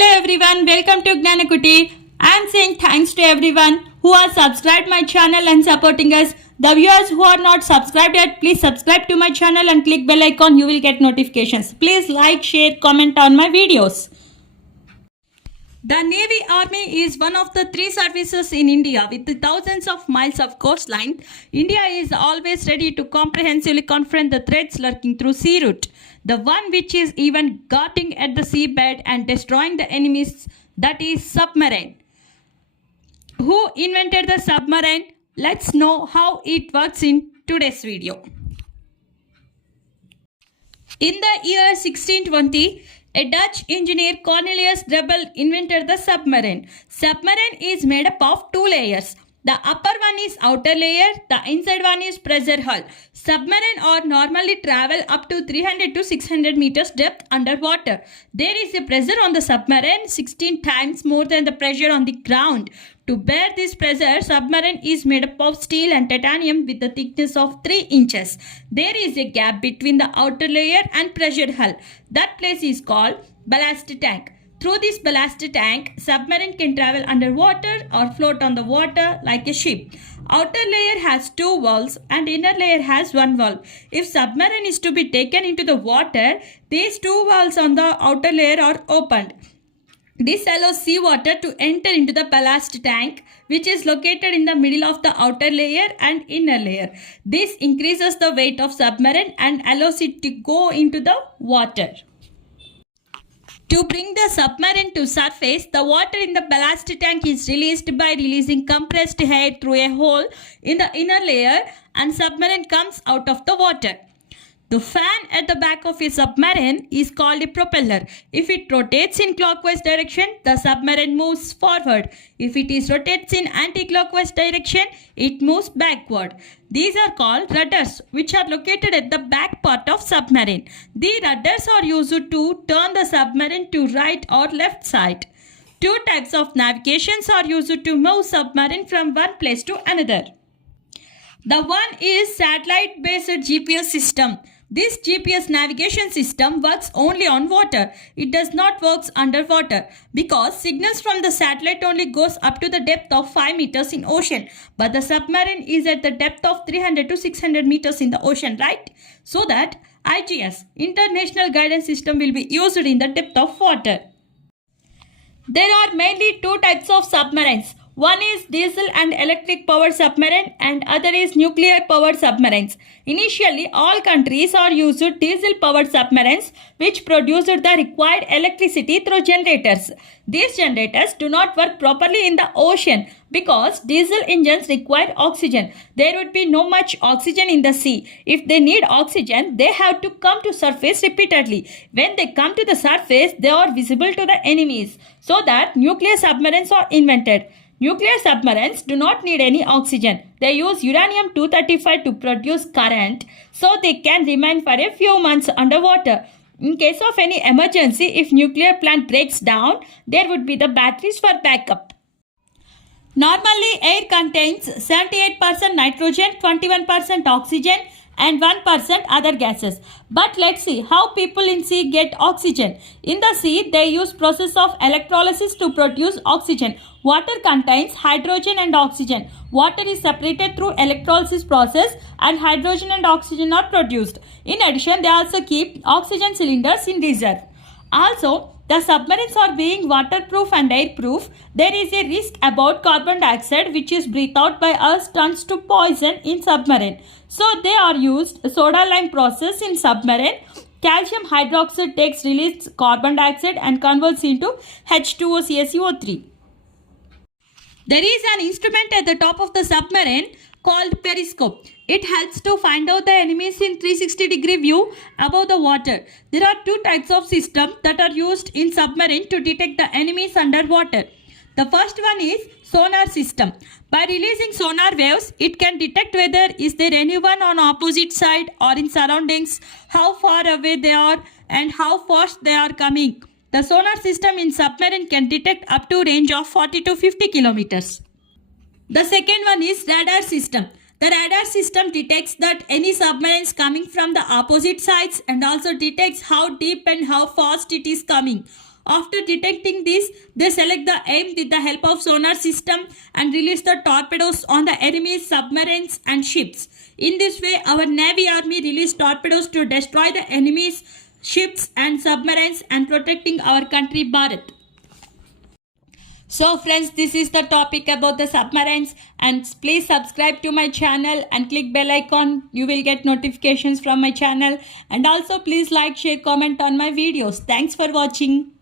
Hello everyone, welcome to Gnanakuti. I am saying thanks to everyone who has subscribed my channel and supporting us. The viewers who are not subscribed yet, please subscribe to my channel and click bell icon. You will get notifications. Please like, share, comment on my videos. The Navy Army is one of the three services in India with thousands of miles of coastline. India is always ready to comprehensively confront the threats lurking through sea route. The one which is even guarding at the seabed and destroying the enemies, that is submarine. Who invented the submarine? Let's know how it works in today's video. In the year 1620, a Dutch engineer Cornelius Drebbel invented the submarine. Submarine is made up of two layers. The upper one is outer layer, the inside one is pressure hull. Submarine or normally travel up to 300 to 600 meters depth underwater. There is a pressure on the submarine 16 times more than the pressure on the ground. To bear this pressure, submarine is made up of steel and titanium with a thickness of 3 inches. There is a gap between the outer layer and pressure hull. That place is called ballast tank. Through this ballast tank, submarine can travel underwater or float on the water like a ship. Outer layer has 2 valves and inner layer has 1 valve. If submarine is to be taken into the water, these 2 valves on the outer layer are opened. This allows seawater to enter into the ballast tank, which is located in the middle of the outer layer and inner layer. This increases the weight of submarine and allows it to go into the water. To bring the submarine to surface, the water in the ballast tank is released by releasing compressed air through a hole in the inner layer, and submarine comes out of the water. The fan at the back of a submarine is called a propeller. If it rotates in clockwise direction, the submarine moves forward. If it rotates in anti-clockwise direction, it moves backward. These are called rudders, which are located at the back part of submarine. The rudders are used to turn the submarine to right or left side. 2 types of navigations are used to move submarine from one place to another. The one is satellite-based GPS system. This GPS navigation system works only on water. It does not work underwater because signals from the satellite only goes up to the depth of 5 meters in ocean. But the submarine is at the depth of 300 to 600 meters in the ocean, right? So that IGS, International Guidance System, will be used in the depth of water. There are mainly 2 types of submarines. One is diesel and electric powered submarine and other is nuclear powered submarines. Initially, all countries are used diesel powered submarines which produce the required electricity through generators. These generators do not work properly in the ocean because diesel engines require oxygen. There would be no much oxygen in the sea. If they need oxygen, they have to come to surface repeatedly. When they come to the surface, they are visible to the enemies. So that nuclear submarines are invented. Nuclear submarines do not need any oxygen. They use uranium-235 to produce current, so they can remain for a few months underwater. In case of any emergency, if nuclear plant breaks down, there would be the batteries for backup. Normally, air contains 78% nitrogen, 21% oxygen, and 1% other gases. But let's see how people in sea get oxygen. In the sea, they use process of electrolysis to produce oxygen. Water contains hydrogen and oxygen. Water is separated through electrolysis process and hydrogen and oxygen are produced. In addition, they also keep oxygen cylinders in reserve. Also, the submarines are being waterproof and airproof. There is a risk about carbon dioxide which is breathed out by us turns to poison in submarine. So they are used soda lime process in submarine. Calcium hydroxide takes released carbon dioxide and converts into H2O CaCO3. There is an instrument at the top of the submarine called periscope. It helps to find out the enemies in 360-degree view above the water. There are 2 types of systems that are used in submarine to detect the enemies underwater. The first one is sonar system. By releasing sonar waves, it can detect whether is there anyone on opposite side or in surroundings, how far away they are and how fast they are coming. The sonar system in submarine can detect up to range of 40 to 50 kilometers. The second one is radar system. The radar system detects that any submarine is coming from the opposite sides and also detects how deep and how fast it is coming. After detecting this, they select the aim with the help of sonar system and release the torpedoes on the enemy's submarines and ships. In this way, our Navy Army released torpedoes to destroy the enemy's ships and submarines and protecting our country Bharat. So friends, this is the topic about the submarines, and please subscribe to my channel and click bell icon. You will get notifications from my channel, and also please like, share, comment on my videos. Thanks for watching.